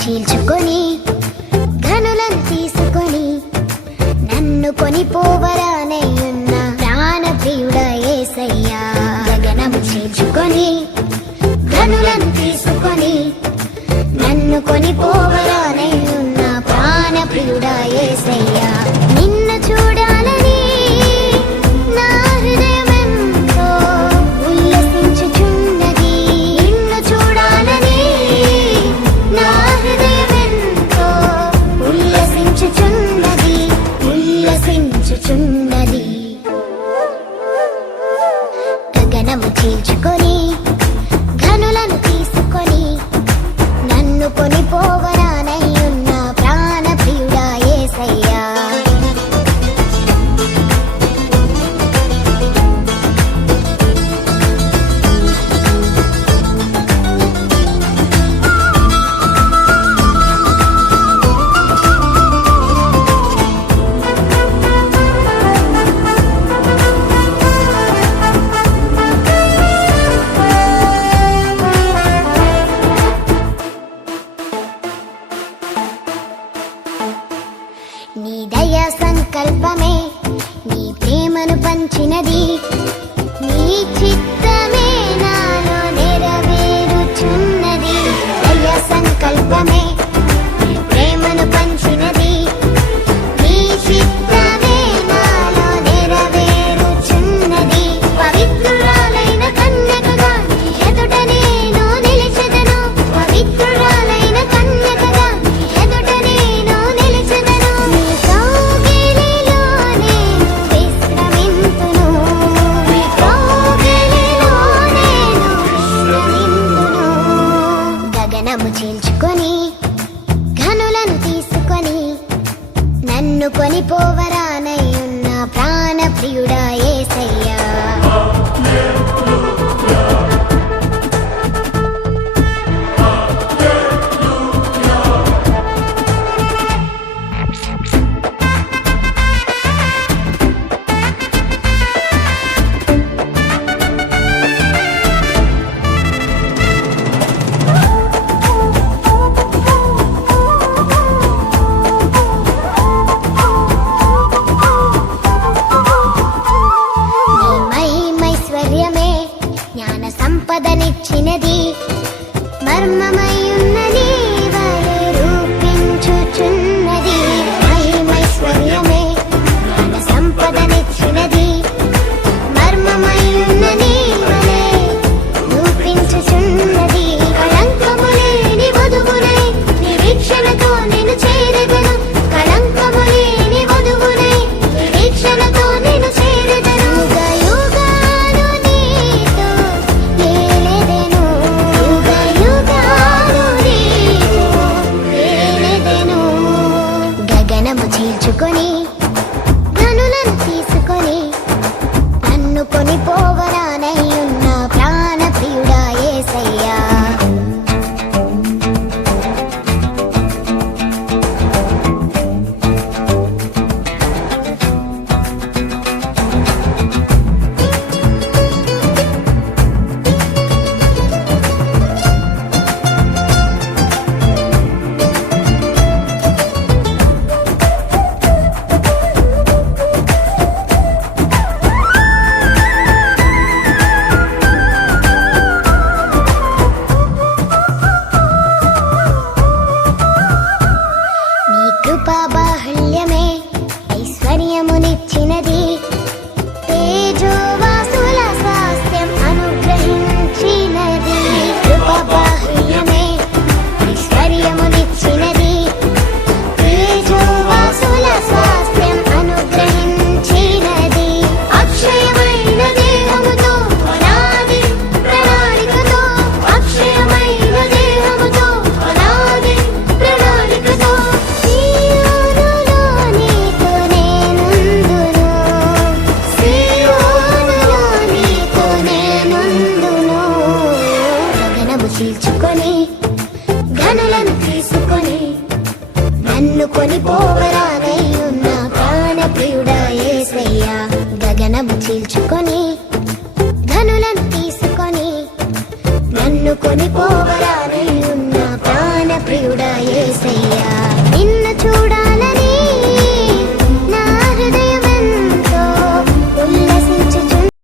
చీల్చుకొని ధనులను తీసుకొని నన్ను కొనిపోవరానయ్యున్న ప్రాణప్రియుడా యేసయ్యా. గగనము చీల్చుకొని ధనులను తీసుకొని నన్ను కొనిపోవరానయ్యున్న ప్రాణప్రియుడా యేసయ్యా. నిన్ను చూడాలని నా హృదయమెంతో ఉల్లసించుచున్నది. నిన్ను చూడాలని నా హృదయమెంతో ఉల్లసించుచున్నది. గగనము చీల్చుకొని ధనులను తీసుకొని నన్ను కొనిపోవరానయ్యున్న ప్రాణప్రియుడా యేసయ్యా. నీ దయా సంకల్పమే నీ ప్రేమను పంచినది. నీ చిత్తమే నాలో నెరవేరుచున్నది. దయా సంకల్పమే నీ ప్రేమను పంచినది. నీ చిత్తమే నాలో నెరవేరుచున్నది. పవిత్రురాలైన కన్యకగా నీ ఎదుట నేను నిలిచెదను. పవిత్రురాలైన కన్యకగా నీ ఎదుట నేను నిలిచెదను. నీ కౌగిలిలో నేను విశ్రమింతును. నీ కౌగిలిలో నేను విశ్రమింతును. గగనము చీల్చుకొని ఘనులను తీసుకొని నన్ను కొనిపోవరానయ్యున్న ప్రాణప్రియుడా యేసయ్యా. జ్ఞాన సంపదనిచ్చినది. మర్మమయ్యున్న నీ వలె రూపించుచున్నది. మహిమైశ్వర్యమే జ్ఞాన సంపదనిచ్చినది. మర్మమయ్యున్న నీ వలె రూపించుచున్నది. కళంకము లేని వధువునై నిరీక్షణతో నేను చేరెదను. కళంకము లేని వధువునై నిరీక్షణతో నేను చేరెదను. చీల్చుకొని ధనులను తీసుకొని నన్ను కొనిపోవరానయ్యున్న ప్రాణప్రియుడా యేసయ్యా. కృపాబాహుళ్యమే ఐశ్వర్యమునిచ్చినది. తేజోవాసుల స్వాస్థ్యం అనుగ్రహించినది. కృపాబాహుళ్యమే ఐశ్వర్యమునిచ్చినది. తేజోవాసుల స్వాస్థ్యం అనుగ్రహించినది. అక్షయమైన దేహముతో అనాది ప్రణాళికతో అక్షయమైన దేహముతో అనాది ప్రణాళికతో చీల్చుకొని ఘనులను తీసుకొని నన్ను కొనిపోవరానయ్యున్న ప్రాణప్రియుడా యేసయ్యా. గగనము చీల్చుకొని ధనులను తీసుకొని నన్ను కొనిపోవరా